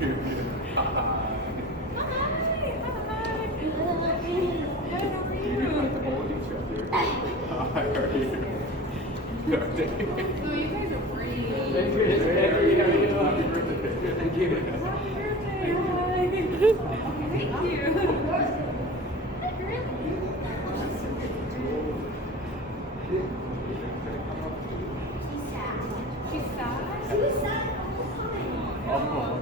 Hi. You like to hold each other. Hi, how are you? Good. No, you guys are pretty. Thank you. Happy birthday. Thank you. Thank you. She's sad. Oh.